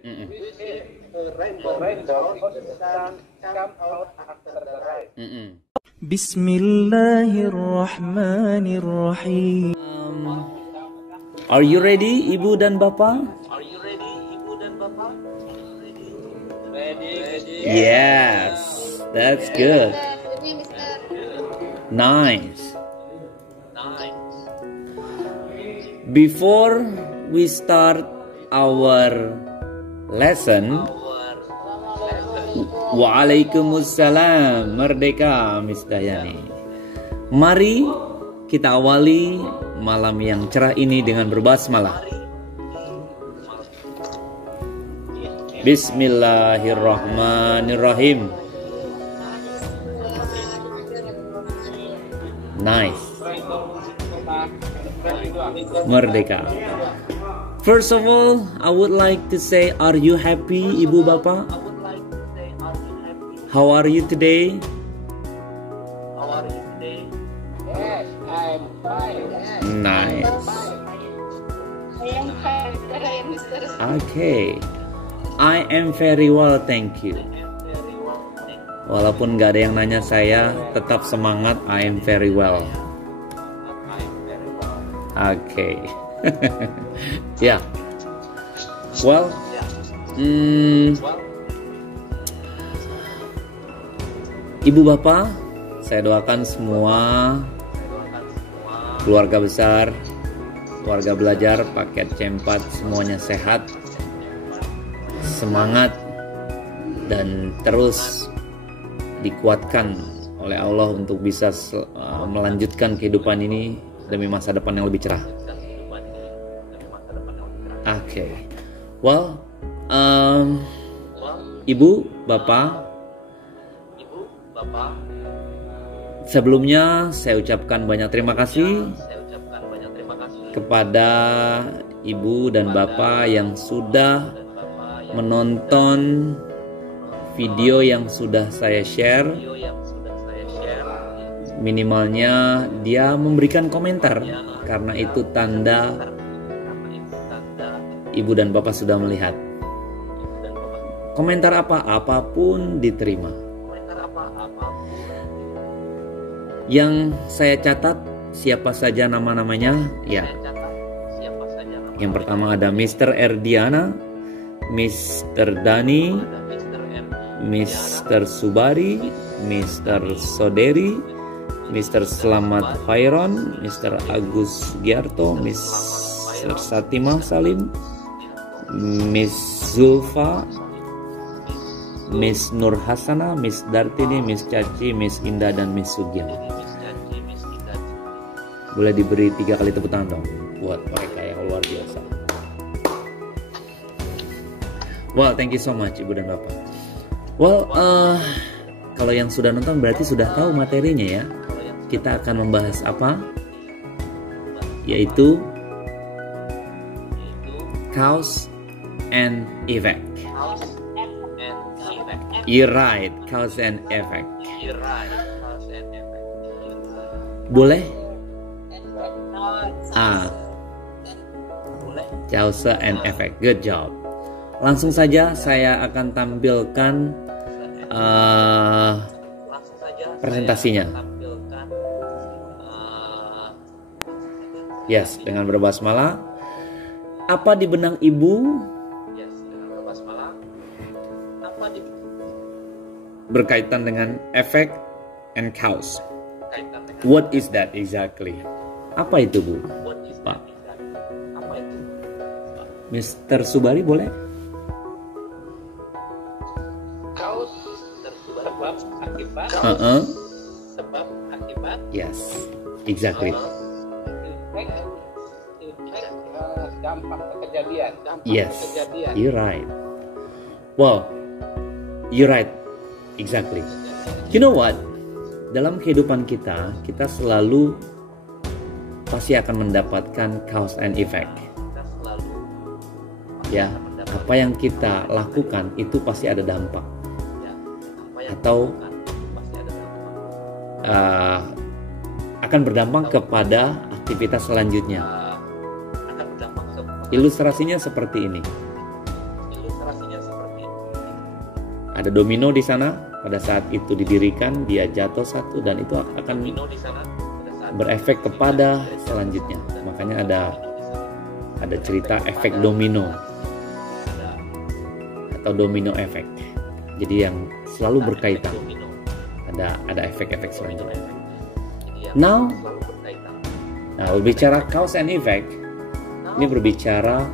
Mm-mm. We see a rainbow the sun come out after the rain. Mm-mm. Bismillahirrahmanirrahim. Are you ready, Ibu dan Bapak? Ready. Yes, that's good. Nice. Before we start our lesson, Waalaikumsalam, Merdeka Miss Dayani. Mari kita awali malam yang cerah ini dengan berbasmalah. Bismillahirrahmanirrahim. Nice. Merdeka. First of all, I would like to say, are you happy, Ibu Bapak? How are you today? Yes, I'm fine. Nice. Okay. I am very well, thank you. Walaupun gak ada yang nanya saya, tetap semangat. I am very well. Okay. Yeah. Well, Ibu Bapak, saya doakan semua keluarga besar, keluarga belajar, paket C4 semuanya sehat, semangat, dan terus dikuatkan oleh Allah untuk bisa melanjutkan kehidupan ini demi masa depan yang lebih cerah. Okay. Well, Ibu, Bapak, sebelumnya saya ucapkan banyak terima kasih kepada Ibu dan Bapak yang sudah menonton video yang sudah saya share. Minimalnya dia memberikan komentar, karena itu tanda Ibu dan Bapak sudah melihat. Komentar apapun diterima. Yang saya catat siapa saja nama-namanya, ya. Yang pertama ada Mr. Erdiana, Mr. Dani, Mr. Subari, Mr. Soderi, Mr. Selamat Khairon, Mr. Agus Giarto, Mr. Satimah Salim, Miss Zulfa, Miss Nur Hasana, Miss Dartini, Miss Caci, Miss Indah, dan Miss Sugiem. Boleh diberi 3 kali tepuk tangan dong buat mereka yang luar biasa. Well, thank you so much Ibu dan Bapak. Well, kalau yang sudah nonton berarti sudah tahu materinya ya. Kita akan membahas apa? Yaitu cause and effect. You're right, cause and effect. Boleh? Cause and effect. Good job. Langsung saja saya akan tampilkan presentasinya. Yes, dengan berbasmalah. Apa di benang Ibu berkaitan dengan effect and cause? What is that exactly? Apa itu, Bu? Pak. Mr. Subari boleh? Cause sebab akibat. Sebab akibat. Yes, exactly. Dampak kejadian. Yes, you're right. Well, you're right, exactly. You know what? Dalam kehidupan kita selalu pasti akan mendapatkan cause and effect. Ya, apa yang kita lakukan itu pasti ada dampak. Atau akan berdampak kepada aktivitas selanjutnya. Ilustrasinya seperti ini. Ada domino di sana. Pada saat itu didirikan, dia jatuh satu dan itu akan berefek kepada selanjutnya. Makanya ada cerita efek domino atau domino efek. Jadi yang selalu berkaitan. Ada efek-efek selanjutnya. Now, berbicara cause and effect, ini berbicara,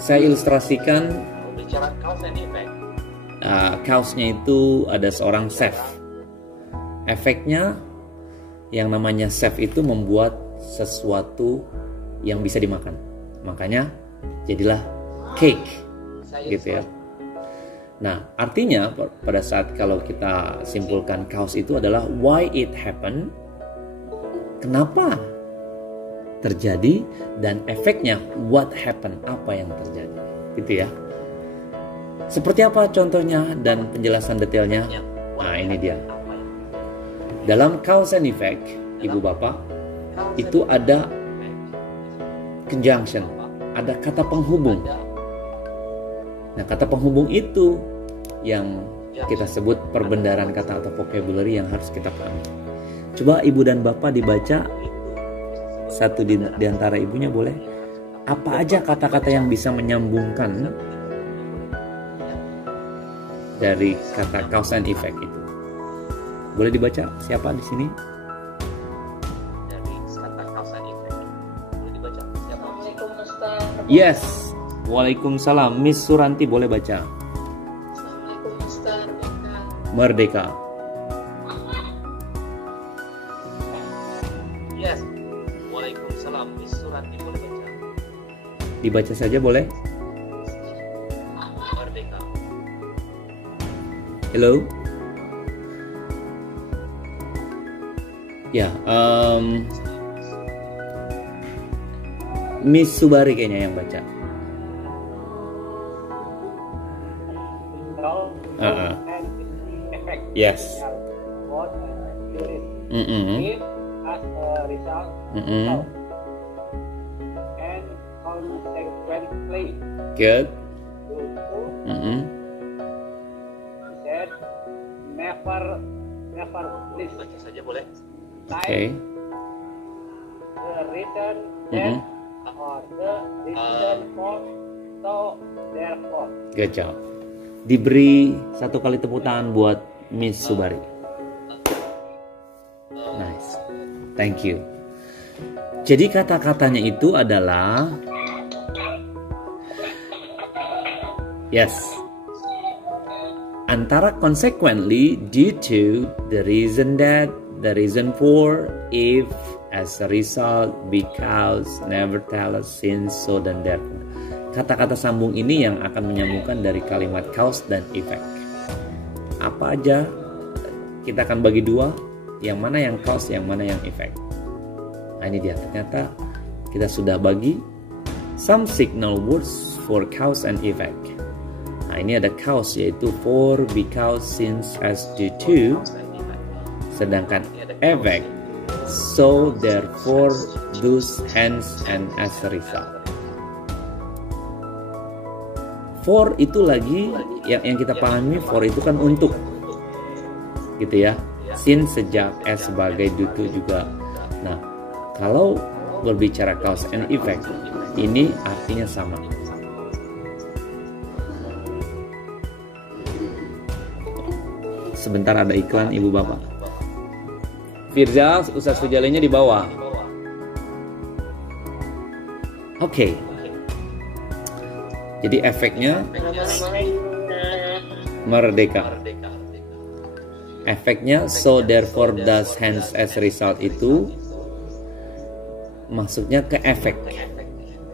saya ilustrasikan cause-nya itu ada seorang chef. Efeknya yang namanya chef itu membuat sesuatu yang bisa dimakan. Makanya jadilah cake gitu ya. Nah, artinya pada saat kalau kita simpulkan cause itu adalah why it happened, kenapa terjadi, dan efeknya what happened, apa yang terjadi, gitu ya. Seperti apa contohnya dan penjelasan detailnya? Nah, ini dia. Dalam cause and effect, ibu bapak, itu ada conjunction, ada kata penghubung. Nah, kata penghubung itu yang kita sebut perbendaharaan kata atau vocabulary yang harus kita pahami. Coba ibu dan bapak dibaca satu di antara ibunya boleh. Apa aja kata-kata yang bisa menyambungkan dari kata cause and effect itu? Boleh dibaca siapa di sini? Dari kata cause and effect. Boleh dibaca siapa? Yes. Waalaikumsalam. Miss Suranti boleh baca. Assalamualaikum Ustaz. Merdeka. Yes. Waalaikumsalam. Miss Suranti boleh baca. Dibaca saja boleh. Merdeka. Hello. Ya, Miss Subari kayaknya yang baca. Yes. As a result, and consequently. Good. Said never please. Baca saja boleh. Okay. The reason then or the reason for so therefore. Good job. Diberi satu kali tepuk tangan buat Miss Subari. Nice. Thank you. Jadi kata-katanya itu adalah yes. Antara consequently, due to, the reason that, the reason for, if, as a result, because, nevertheless, since, so, dan therefore. Kata-kata sambung ini yang akan menyambungkan dari kalimat cause dan effect. Apa aja? Kita akan bagi dua. Yang mana yang cause, yang mana yang effect. Nah, ini dia. Ternyata kita sudah bagi some signal words for cause and effect. Nah, ini ada cause yaitu for, because, since, as, due to. Sedangkan effect so, therefore, thus, hence, and as a result. For itu lagi yang kita pahami, for itu kan untuk, gitu ya. Since, sejak, as sebagai, due to juga. Nah, kalau berbicara cause and effect, ini artinya sama. Sebentar ada iklan ibu bapak. Firza, Ustaz Fujalenya di bawah. Oke. Jadi efeknya merdeka. Efeknya so, therefore, thus, hence, as a result itu maksudnya ke efek.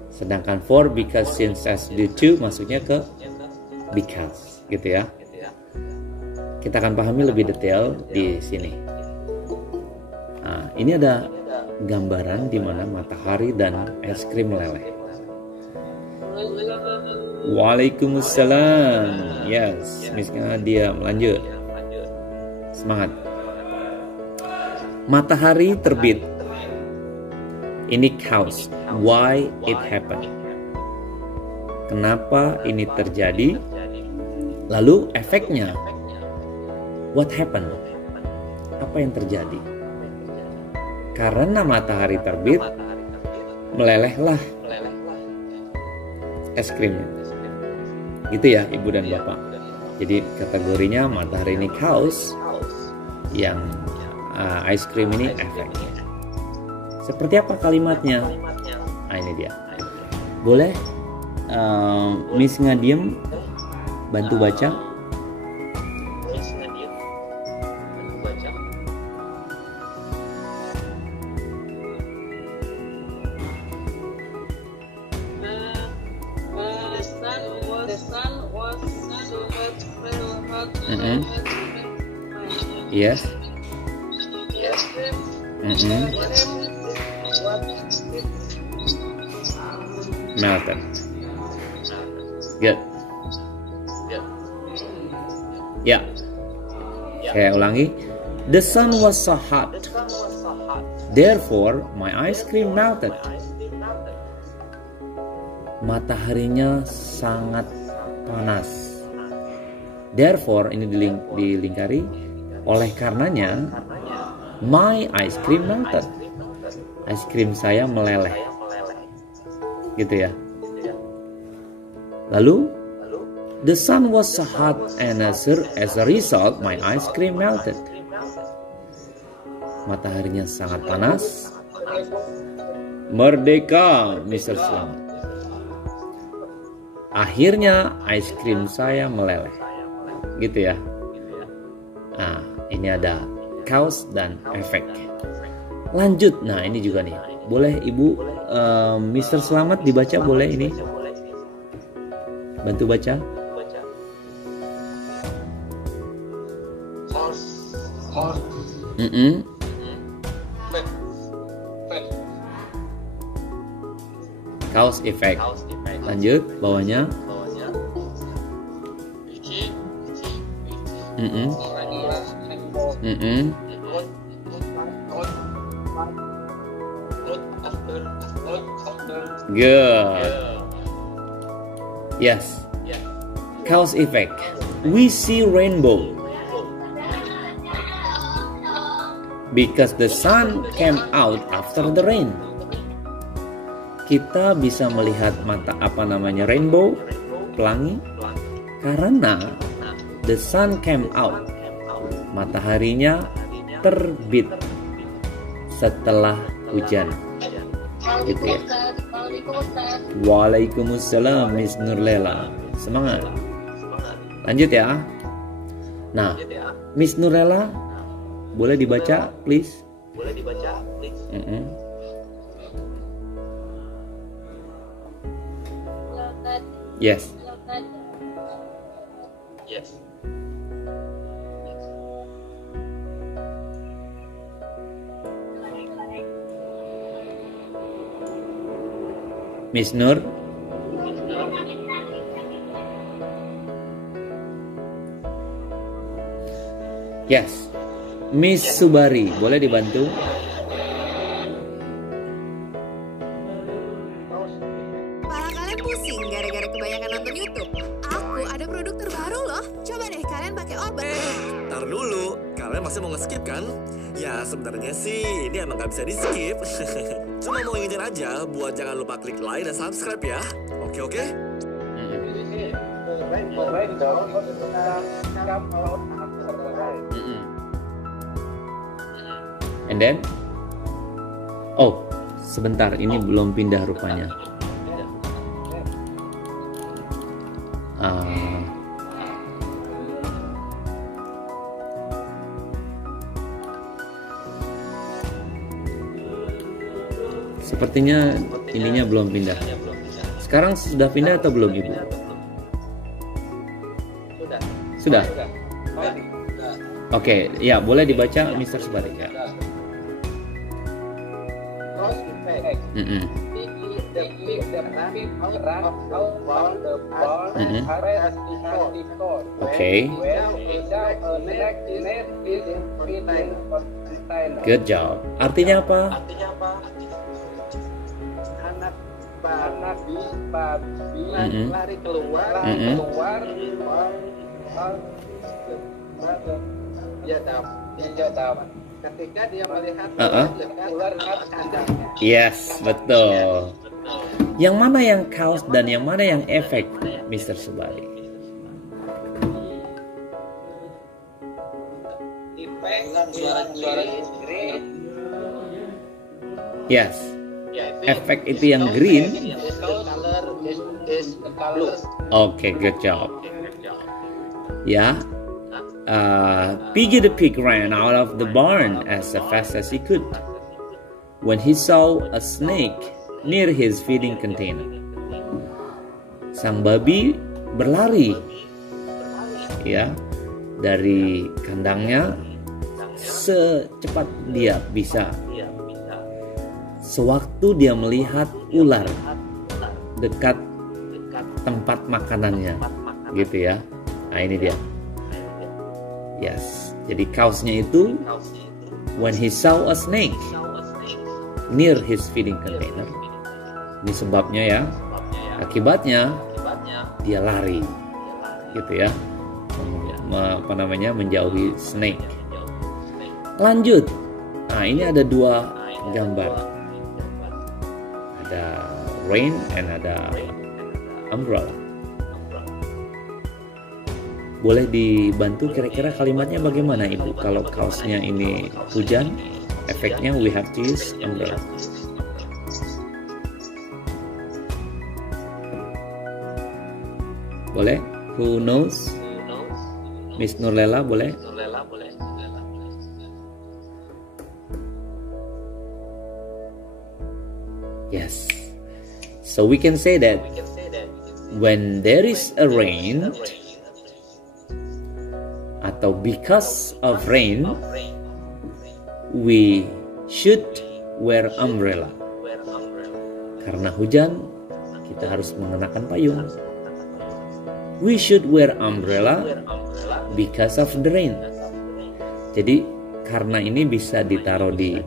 Sedangkan for, because, since, as, due to maksudnya ke because, gitu ya. Kita akan pahami lebih detail di sini. Nah, ini ada gambaran di mana matahari dan es krim meleleh. Waalaikumsalam. Yes, Miss Nadia lanjut. Semangat. Matahari terbit. Ini cause. Why it happened. Kenapa ini terjadi? Lalu efeknya, what happened? Apa yang terjadi? Karena matahari terbit, melelehlah es krimnya. Gitu ya Ibu dan Bapak. Jadi kategorinya matahari ini cause, yang ice cream ini efek. Seperti apa kalimatnya? Nah ini dia. Boleh Miss Ngadiem bantu baca? Yes. Melted. Good. Ya. Saya ulangi. The sun was so hot. Therefore, my ice cream melted. Mataharinya sangat panas. Therefore, ini dilingkari. Oleh karenanya, my ice cream melted. Ice cream saya meleleh. Gitu ya. Lalu, the sun was so hot and as a result, my ice cream melted. Mataharinya sangat panas. Merdeka, Mr. Slamet. Akhirnya, ice cream saya meleleh. Gitu ya. Nah, ini ada cause dan efek. Lanjut, nah ini juga nih. Boleh Ibu, Mr. Slamet dibaca boleh ini? Bantu baca. Cause effect. Lanjut, bawahnya. Good. Yes. Cause effect. We see rainbow because the sun came out after the rain. Kita bisa melihat rainbow, pelangi, karena the sun came out. Mataharinya terbit setelah hujan. Gitu ya. Waalaikumsalam Miss Nurlela. Semangat. Lanjut ya. Nah, Miss Nurlela boleh dibaca please? Yes. Miss Nur. Yes. Miss Subari, boleh dibantu? Kepala kalian pusing gara-gara kebanyakan nonton YouTube? Aku ada produk terbaru loh. Coba deh kalian pakai obat. Tar dulu, kalian masih mau nge-skip kan? Ya sebenarnya sih ini emang gak bisa di-skip. Cuma mau ingetin aja buat jangan lupa klik like dan subscribe ya. Oke? And then, oh sebentar, ini belum pindah rupanya. Sepertinya ininya belum pindah. Sekarang sudah pindah atau belum Ibu? Sudah. Oke, ya boleh dibaca Mr. Subari ya. Oke. Good job. Artinya apa? Anak babi lari keluar Dia tahu. Ketika dia melihat ular kandang. Yes, betul. Yang mana yang cause dan yang mana yang efek, Mr. Subari? Yes. Efek itu yang green. Okay, good job. Ya. Piggy the pig ran out of the barn as fast as he could when he saw a snake near his feeding container. Sang babi berlari ya dari kandangnya secepat dia bisa. Sewaktu dia melihat ular dekat tempat makanannya, gitu ya. Nah ini dia. Yes, jadi cause-nya itu when he saw a snake near his feeding container. Ini sebabnya ya. Akibatnya dia lari, gitu ya. Menjauhi snake. Lanjut. Nah, ini ada dua gambar. Ada rain and ada umbrella. Boleh dibantu kira-kira kalimatnya bagaimana Ibu? Kalau cause-nya ini hujan, efeknya we have to use umbrella. Boleh? Who knows? Miss Nurlela boleh? Yes. So we can say that when there is a rain atau because of rain, we should wear umbrella. Karena hujan, kita harus mengenakan payung. We should wear umbrella because of the rain. Jadi karena ini bisa ditaruh di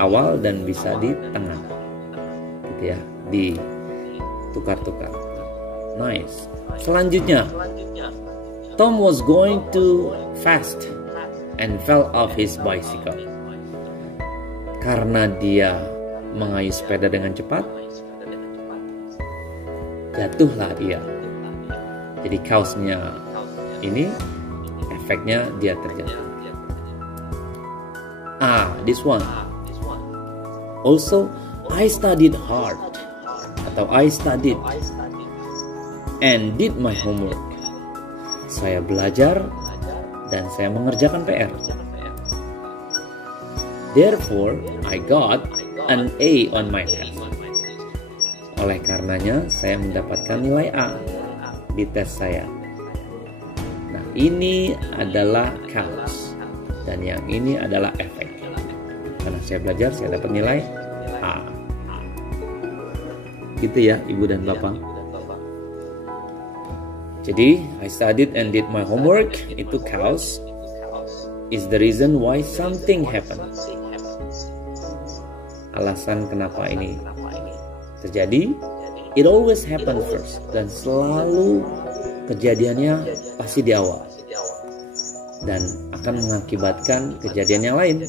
awal dan bisa di tengah, gitu ya, ditukar-tukar. Nice. Selanjutnya, Tom was going too fast and fell off his bicycle. Karena dia mengayuh sepeda dengan cepat, jatuhlah dia. Jadi cause-nya ini, efeknya dia terjatuh. This one. Also, I studied hard atau I studied and did my homework. Saya belajar dan saya mengerjakan PR. Therefore, I got an A on my test. Oleh karenanya, saya mendapatkan nilai A di tes saya. Nah, ini adalah cause dan yang ini adalah efek. Karena saya belajar, saya dapat nilai A. Gitu ya, Ibu dan Bapak. Jadi, I studied and did my homework. Itu cause is the reason why something happens. Alasan kenapa ini terjadi. It always happen first. Dan selalu kejadiannya pasti di awal. Dan akan mengakibatkan kejadian yang lain.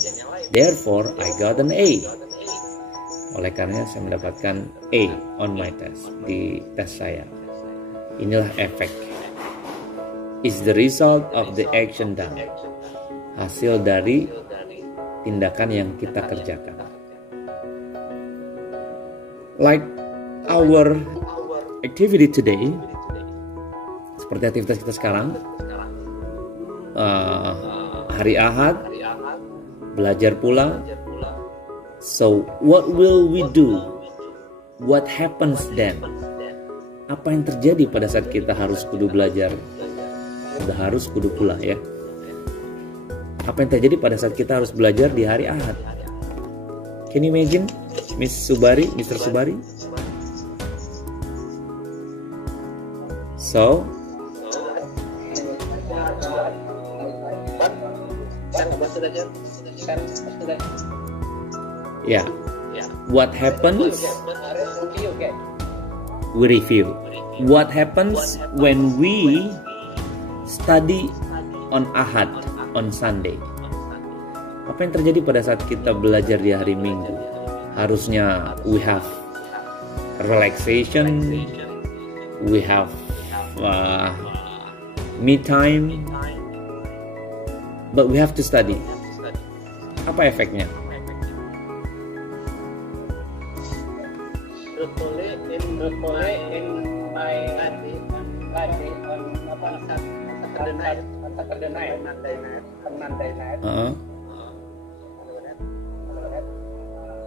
Therefore, I got an A. Oleh karenanya saya mendapatkan A on my test. Di tes saya. Inilah efek. Is the result of the action done. Hasil dari tindakan yang kita kerjakan. Like our activity today, seperti aktivitas kita sekarang, hari Ahad, belajar pula. So what will we do? What happens then? Apa yang terjadi pada saat kita harus kudu belajar? Udah harus kudu pula ya. Apa yang terjadi pada saat kita harus belajar di hari Ahad? Can you imagine, Miss Subari, Mr. Subari? So, yeah. What happens? We review. What happens when we study on Ahad, on Sunday. Apa yang terjadi pada saat kita belajar di hari Minggu? Harusnya we have relaxation, we have me time, but we have to study. Apa efeknya? Truthfully in my life on Saturday night, Monday night.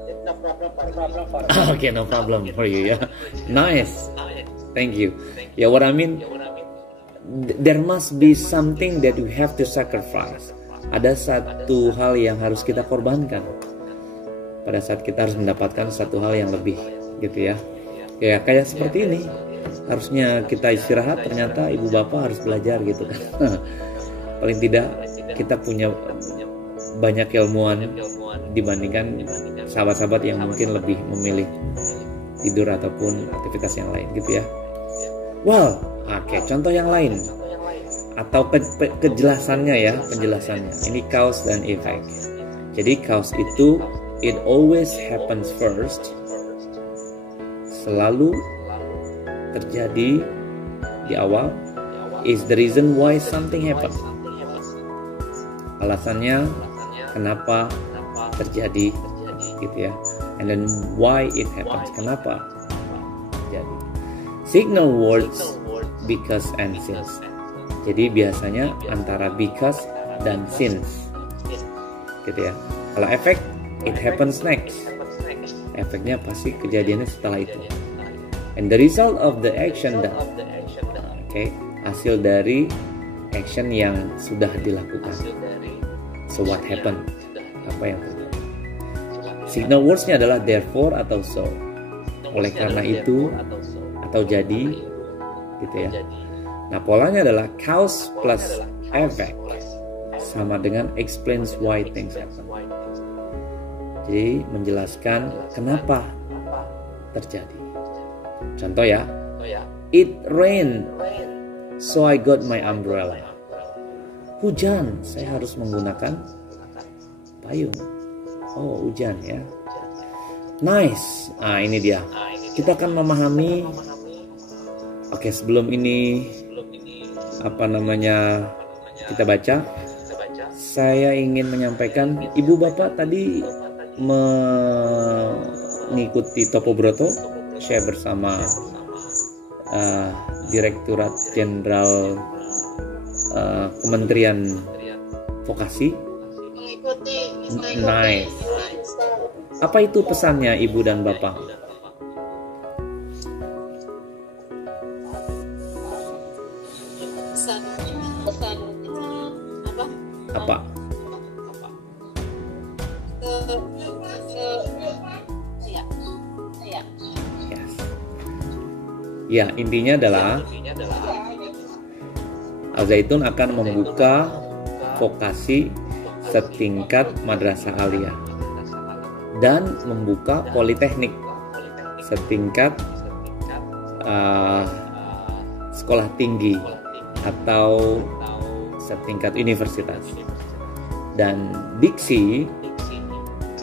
It's no problem for Okay, no problem for you ya. Nice, thank you. Ya, what I mean, there must be something that we have to sacrifice. Ada satu hal yang harus kita korbankan pada saat kita harus mendapatkan satu hal yang lebih, gitu ya. Ya kayak seperti ini. Harusnya kita istirahat, ternyata ibu bapak harus belajar gitu kan. Paling tidak kita punya banyak ilmuwan dibandingkan sahabat-sahabat yang mungkin lebih memilih tidur ataupun aktivitas yang lain gitu ya. Well, oke, contoh yang lain atau kejelasannya ya, penjelasannya. Ini cause dan effect. Jadi cause itu it always happens first, selalu terjadi di awal, is the reason why something happens. Alasannya kenapa terjadi gitu ya. And then why it happens, kenapa terjadi. Signal words because and since. Jadi biasanya antara because dan since gitu ya. Kalau efek, it happens next. Efeknya pasti kejadiannya setelah itu. And the result of the action that, hasil dari action yang sudah dilakukan. So what happened? Apa yang terjadi? Signal words-nya adalah therefore atau so. Oleh karena itu atau jadi, gitu ya. Nah, polanya adalah cause plus effect sama dengan explains why things happen. Jadi menjelaskan kenapa terjadi. Contoh ya, it rain, so I got my umbrella. Hujan, saya harus menggunakan payung. Oh, hujan ya. Nice. Ah, ini dia. Kita akan memahami. Oke, sebelum ini kita baca. Saya ingin menyampaikan, Ibu Bapak tadi mengikuti Topo Broto, saya bersama Direktorat Jenderal Kementerian Vokasi. Nice. Apa itu pesannya Ibu dan Bapak? Apa? Yes. Ya, intinya adalah Al-Zaitun akan membuka vokasi setingkat madrasah aliyah dan membuka politeknik setingkat sekolah tinggi atau setingkat universitas. Dan Diksi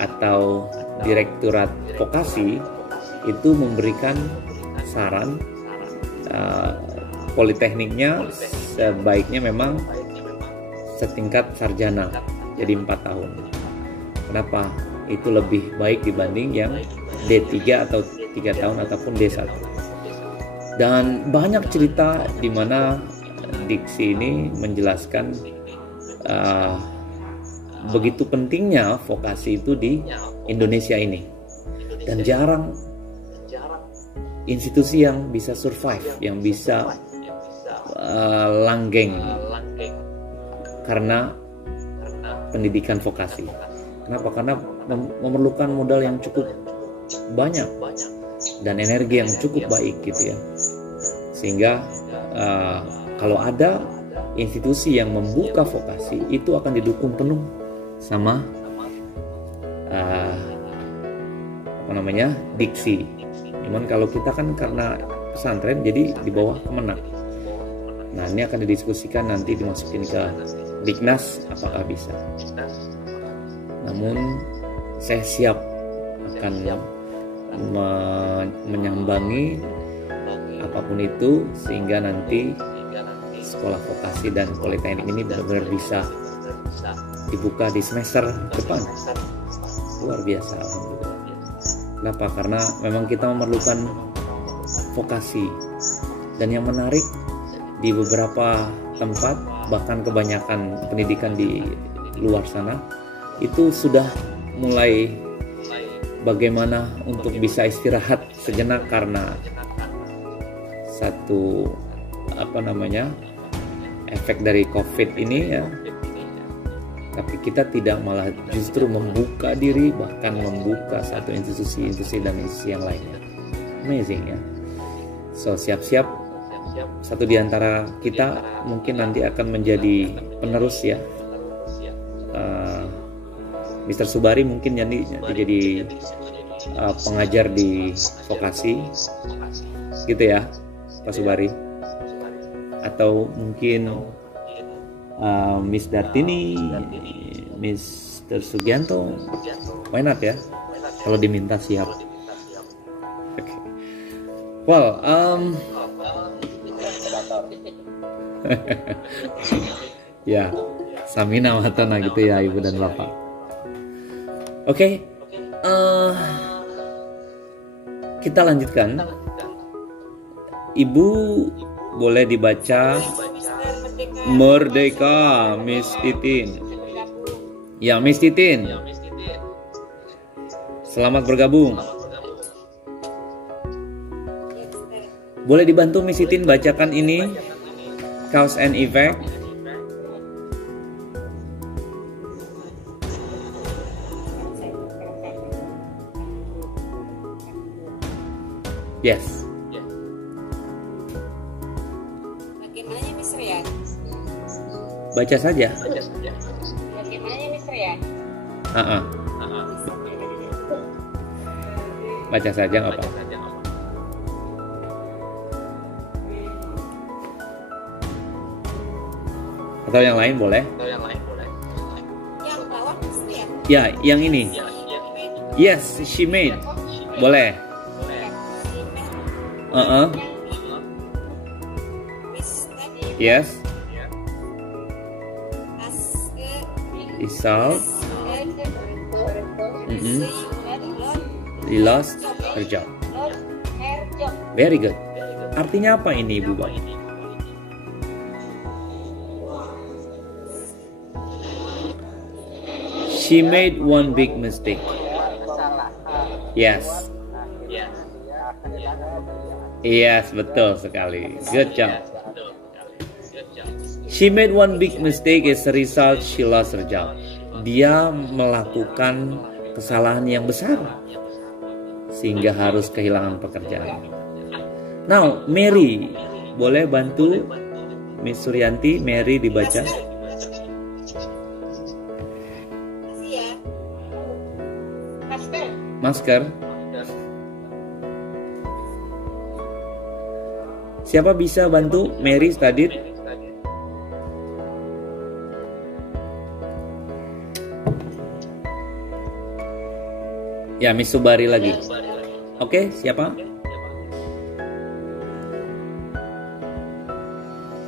atau Direktorat Vokasi itu memberikan saran politekniknya sebaiknya memang setingkat sarjana, jadi 4 tahun. Kenapa? Itu lebih baik dibanding yang D3 atau 3 tahun ataupun D1. Dan banyak cerita di mana Diksi ini menjelaskan begitu pentingnya vokasi itu di Indonesia ini. Dan jarang institusi yang bisa survive, yang bisa langgeng karena pendidikan vokasi. Kenapa? Karena memerlukan modal yang cukup banyak dan energi yang cukup baik gitu ya. Sehingga kalau ada institusi yang membuka vokasi, itu akan didukung penuh sama Diksi. Cuman kalau kita kan karena pesantren jadi di bawah Kemenak. Nah, ini akan didiskusikan nanti, dimasukin ke Dignas apakah bisa. Namun saya siap akan menyambangi apapun itu sehingga nanti sekolah vokasi dan politeknik ini benar-benar bisa dibuka di semester depan. Luar biasa, alhamdulillah. Kenapa? Karena memang kita memerlukan vokasi. Dan yang menarik, di beberapa tempat, bahkan kebanyakan pendidikan di luar sana, itu sudah mulai bagaimana untuk bisa istirahat sejenak karena satu efek dari COVID ini ya. Tapi kita tidak, malah justru membuka diri, bahkan membuka satu institusi dan institusi yang lainnya. Amazing ya. So siap-siap, satu di antara kita mungkin nanti akan menjadi penerus ya. Mr. Subari mungkin jadi pengajar di vokasi gitu ya, Pak Subari. Atau mungkin Miss Dartini, Mr. Sugianto, why not ya? Kalau diminta siap. Okay. Well, ya, Samina Watana gitu ya, Ibu dan Bapak. Oke, kita lanjutkan. Ibu boleh dibaca Merdeka, Miss Titin. Ya, Miss Titin. Selamat bergabung. Boleh dibantu Miss Titin bacakan ini, cause and effect. Yes. Bagaimana Mister ya? Baca saja. Bagaimana Mister ya? Baca saja nggak apa. Atau yang lain boleh? Yang bawah Mister ya? Ya, yang ini. Yes, she made. Boleh. Yes. Isal. He lost her job. Very good. Artinya apa ini, Ibu Bapak? She made one big mistake. Yes. Yes, betul sekali. Good job. She made one big mistake, as a result she lost her job. Dia melakukan kesalahan yang besar sehingga harus kehilangan pekerjaan. Now, Mary, boleh bantu Miss Suryanti, Mary dibaca. Masker. Siapa bisa bantu Mary studied? Ya, Miss Subari lagi. Oke, siapa?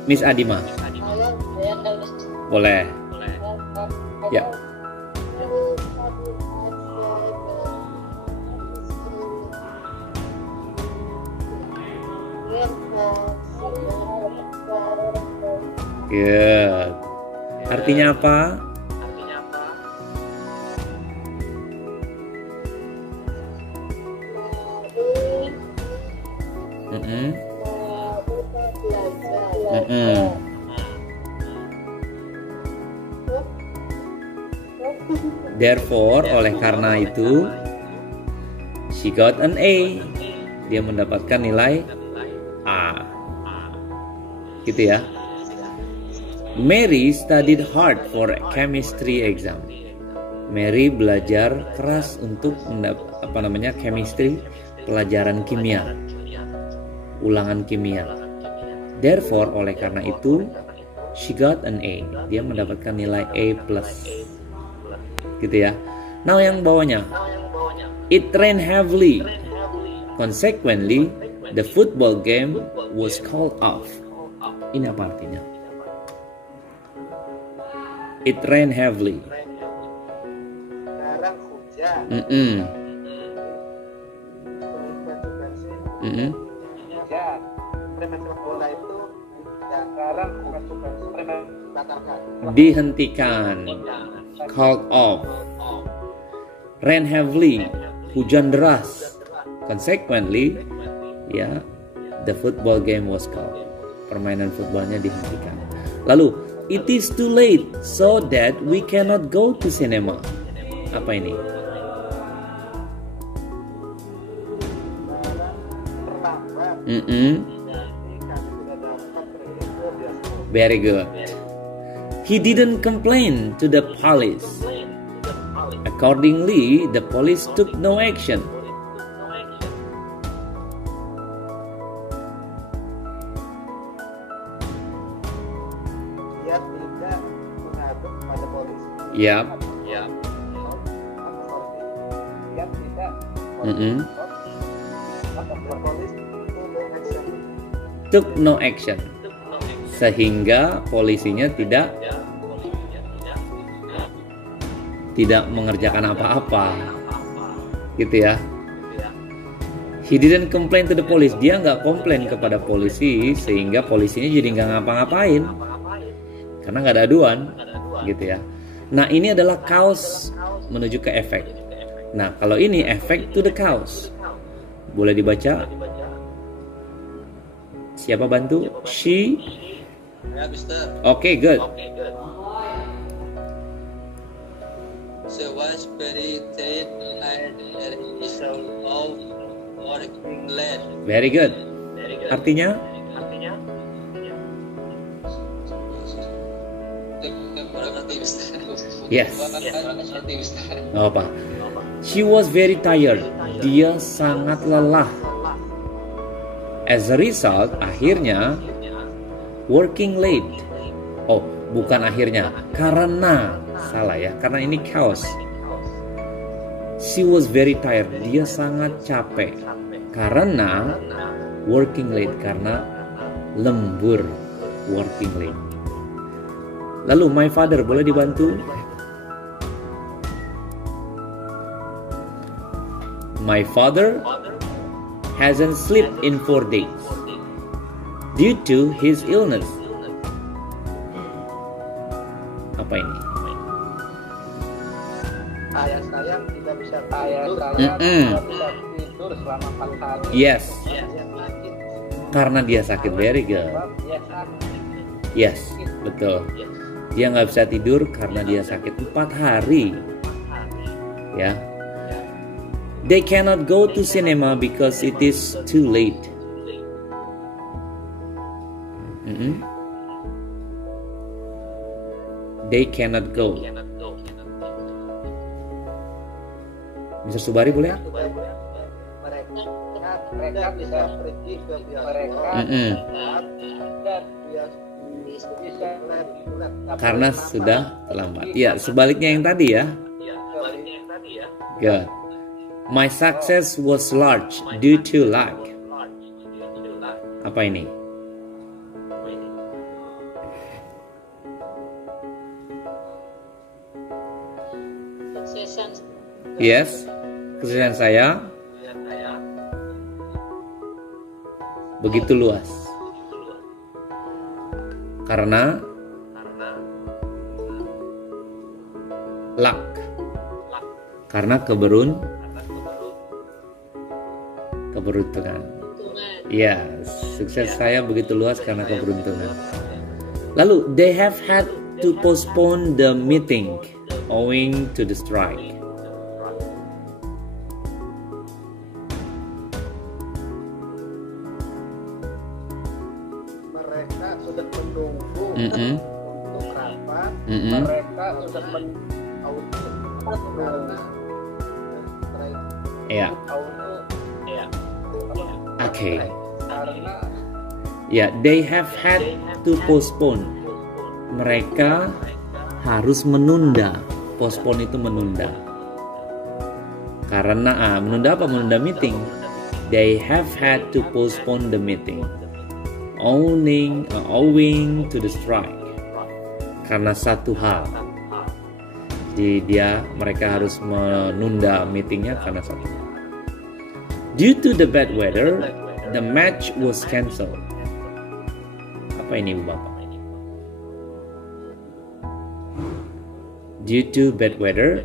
Miss Adima. Boleh. Ya. Good. Artinya apa? Therefore, oleh karena itu, she got an A. Dia mendapatkan nilai A. Gitu ya. Mary studied hard for a chemistry exam. Mary belajar keras untuk chemistry, pelajaran kimia, ulangan kimia. Therefore, oleh karena itu, she got an A. Dia mendapatkan nilai A+. Gitu ya. Now yang bawahnya. It rained heavily. Consequently, the football game was called off. Ini apa artinya? It rained heavily. Sekarang hujan. Hujan. Permainan sepak bola itu sekarang batalkan. Dihentikan. Called off. Rain heavily. Hujan deras. Consequently, ya, the football game was called. Permainan footballnya dihentikan. Lalu, it is too late so that we cannot go to cinema. Apa ini? Very good. He didn't complain to the police. Accordingly, the police took no action. Dia tidak mengadu pada polisi. Yep. Dia tidak polisi Took no action. Sehingga polisinya tidak mengerjakan apa-apa, gitu ya. He didn't complain to the police. Dia nggak komplain kepada polisi, sehingga polisinya jadi nggak ngapa-ngapain, karena nggak ada aduan, gitu ya. Nah, ini adalah cause menuju ke efek. Nah, kalau ini efek to the cause, boleh dibaca. Siapa bantu? She. Okay, good. She was very tired and of working late. Very good. Artinya? Yes. Oh, apa? She was very tired. Dia sangat lelah. As a result, akhirnya working late. Oh, bukan akhirnya. Karena salah ya. Karena ini cause. She was very tired. Dia sangat capek. Karena working late. Karena lembur. Working late. Lalu my father boleh dibantu? My father hasn't slept in 4 days due to his illness. Apa ini? Ayah saya tidak bisa tidur selama 4 hari. Yes. Karena dia sakit. Very good. Yes, betul. Dia nggak bisa tidur karena dia sakit 4 hari. Ya. They cannot go to cinema because it is too late. They cannot go. Mr. Subari boleh? Mereka bisa pergi ke bioskop. Karena sudah terlambat. Ya, sebaliknya yang tadi ya. Good. My success was large due to luck. Apa ini? Yes, kesuksesan saya begitu luas karena luck, karena keberuntungan. Yes, sukses saya begitu luas karena keberuntungan. Lalu, they have had to postpone the meeting owing to the strike. Mereka sudah menunggu untuk rapat. Mereka sudah Ya. Oke. Ya, they have had to postpone. Mereka harus menunda. Postpone itu menunda. Karena menunda apa? Menunda meeting. They have had to postpone the meeting. Owing to the strike. Karena satu hal. Jadi mereka harus menunda meetingnya karena satu hal. Due to the bad weather, the match was cancelled. Apa ini, Ibu Bapak? Due to bad weather.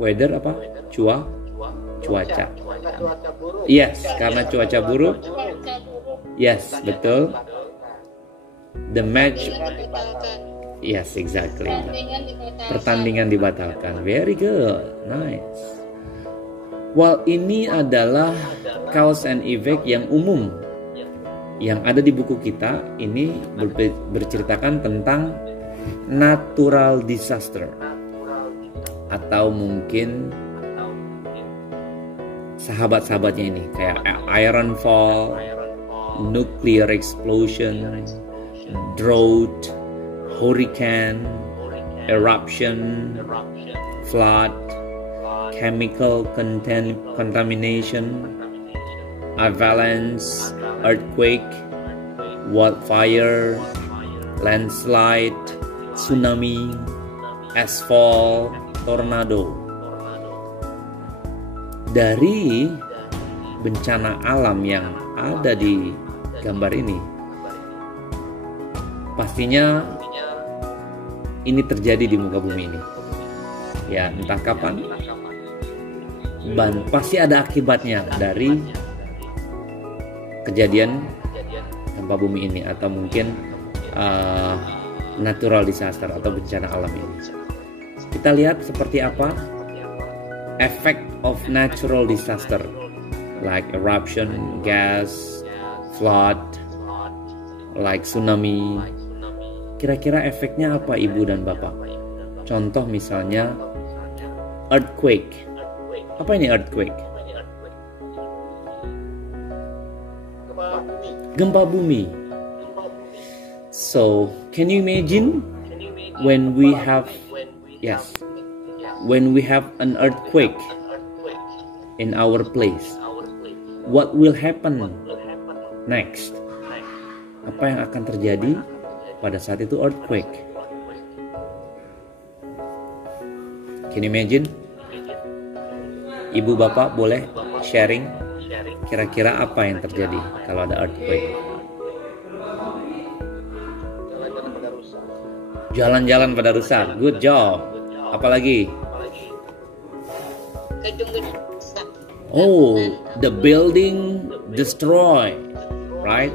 Weather apa? Cuaca. Yes, karena cuaca buruk. Yes, betul. The match. Yes, exactly. Pertandingan dibatalkan. Very good. Nice. Well, ini adalah cause and effect yang umum yang ada di buku kita. Ini berceritakan tentang natural disaster, atau mungkin sahabat-sahabatnya ini kayak iron fall, nuclear explosion, drought, hurricane, eruption, flood, chemical contamination, avalanche, earthquake, wildfire, landslide, tsunami, asphalt, tornado. Dari bencana alam yang ada di gambar ini, pastinya ini terjadi di muka bumi ini. Ya, entah kapan, pasti ada akibatnya dari kejadian gempa bumi ini, atau mungkin natural disaster atau bencana alam ini. Kita lihat seperti apa effect of natural disaster like eruption, gas, flood, like tsunami. Kira-kira efeknya apa, Ibu dan Bapak? Contoh misalnya earthquake. Apa ini earthquake? Gempa bumi. So, can you imagine when we have an earthquake in our place, what will happen next? Apa yang akan terjadi pada saat itu earthquake? Can you imagine? Ibu bapak boleh sharing kira-kira apa yang terjadi kalau ada earthquake? Jalan-jalan pada rusak. Good job. Apalagi? Oh, the building destroy, right?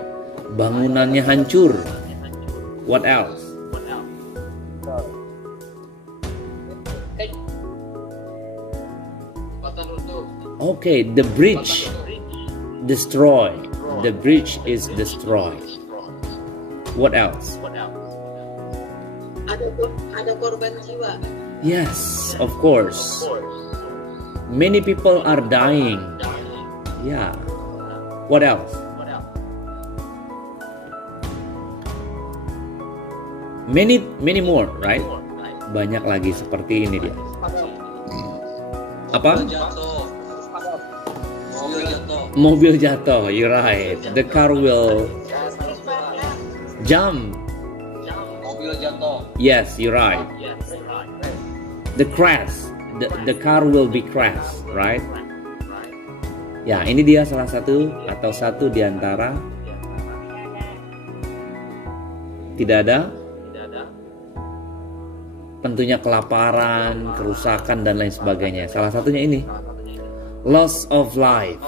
Bangunannya hancur. What else? Okay, the bridge destroy. The bridge is destroyed. What else? Ada korban jiwa. Yes, of course. Many people are dying. Yeah. What else? Many more, right? Banyak lagi seperti ini dia. Apa? Mobil jatuh. You're right. The car will jump. Mobil jatuh. Yes, you're right. The crash. The car will be crash, right? Ya, ini dia salah satu atau satu di antara. Tidak ada. Tentunya kelaparan, kerusakan dan lain sebagainya. Salah satunya ini. Loss of life.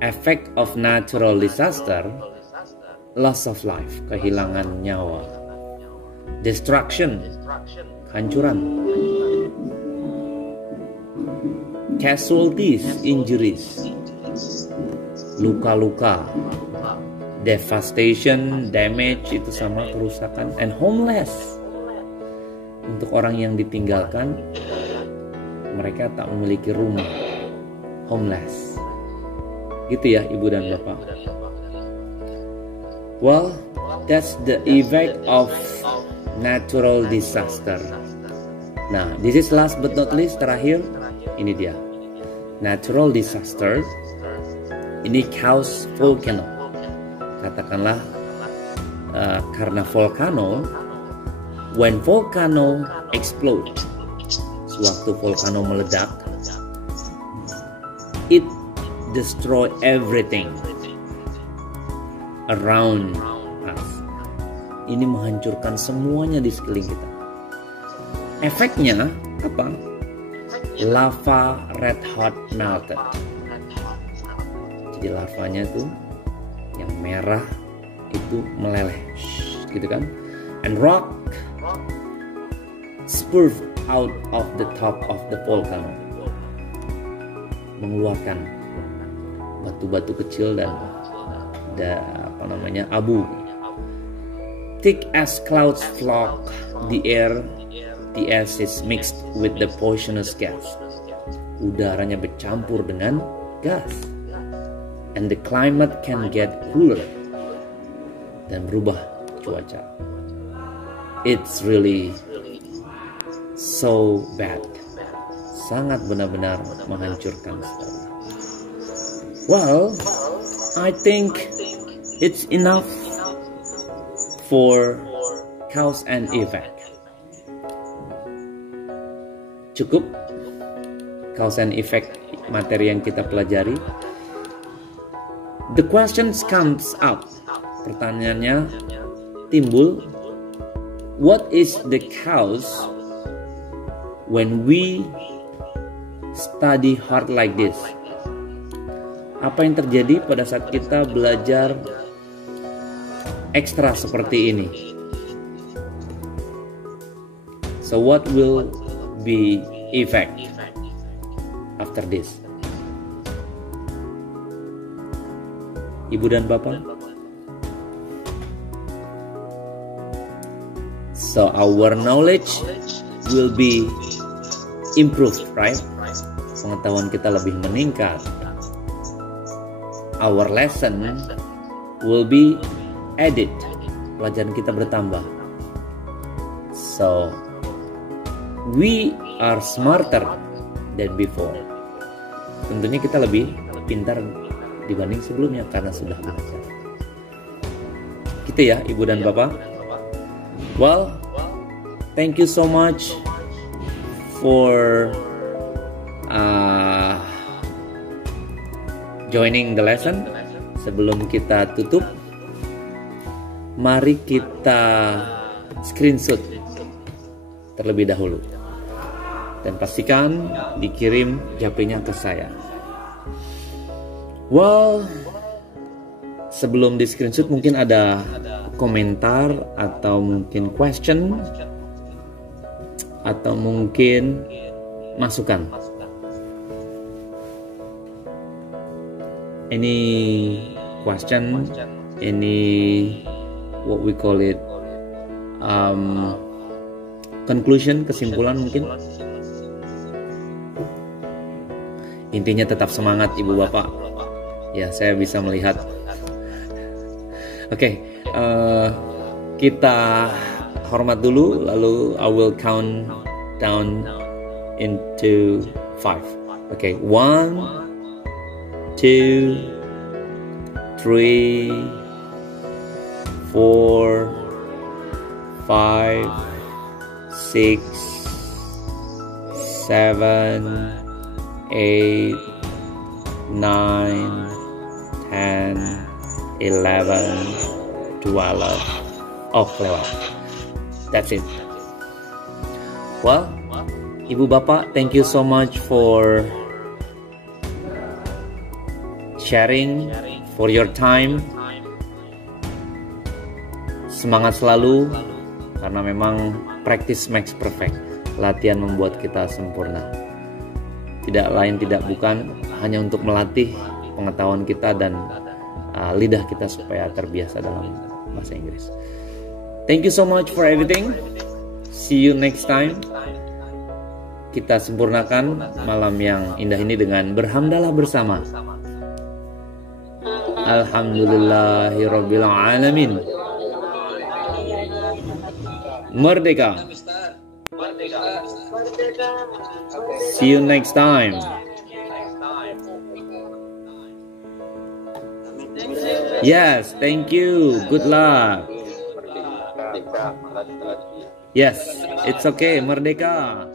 Effect of natural disaster. Loss of life, kehilangan nyawa. Destruction, hancuran. Casualties, injuries, luka-luka. Devastation, damage, itu sama kerusakan. And homeless, untuk orang yang ditinggalkan, mereka tak memiliki rumah. Homeless. Gitu ya, Ibu dan Bapak. Well, that's the effect of natural disaster. Nah, this is last but not least, terakhir, ini dia. Natural disaster ini cause volcano. Katakanlah karena volcano, when volcano explode, sewaktu volcano meledak, it destroy everything around us. Ini menghancurkan semuanya di sekeliling kita. Efeknya apa? Lava red hot melted. Jadi lavanya tuh yang merah itu meleleh, gitu kan? And rock spurted out of the top of the volcano, mengeluarkan batu-batu kecil dan abu. Thick as clouds flock the air. The ash is mixed with the poisonous gas. Udaranya bercampur dengan gas. And the climate can get cooler. Dan berubah cuaca. It's really so bad. Sangat benar-benar menghancurkan sekali. Well, I think it's enough for cause and effect. Cukup cause and effect materi yang kita pelajari. The questions comes up. Pertanyaannya timbul. What is the cause when we study hard like this? Apa yang terjadi pada saat kita belajar ekstra seperti ini? So what will be effect after this? Ibu dan Bapak, so our knowledge will be improved, right? Pengetahuan kita lebih meningkat. Our lesson will be added. Pelajaran kita bertambah. So we are smarter than before. Tentunya kita lebih pintar dibanding sebelumnya karena sudah belajar. Gitu ya, Ibu dan Bapak. Well, thank you so much for joining the lesson. Sebelum kita tutup, mari kita screenshot terlebih dahulu dan pastikan dikirim JP-nya ke saya. Well, sebelum di screenshot mungkin ada komentar atau mungkin question atau mungkin masukan. Any question, any what we call it conclusion, kesimpulan mungkin. Intinya tetap semangat Ibu Bapak. Ya, saya bisa melihat. Oke, kita hormat dulu, lalu I will count down into 5. Oke, 1, 2, 3, 4, 5, 6, 7, 8, 9, 10, 11, 12. Oh, lewat. That's it. Well, Ibu Bapak, thank you so much for sharing, for your time. Semangat selalu, karena memang practice makes perfect. Latihan membuat kita sempurna. Tidak lain tidak bukan hanya untuk melatih pengetahuan kita dan lidah kita supaya terbiasa dalam bahasa Inggris. Thank you so much for everything. See you next time. Kita sempurnakan malam yang indah ini dengan berhamdalah bersama. Alhamdulillahirabbil alamin. Merdeka. See you next time. Yes, thank you. Good luck. Yes, it's okay. Merdeka.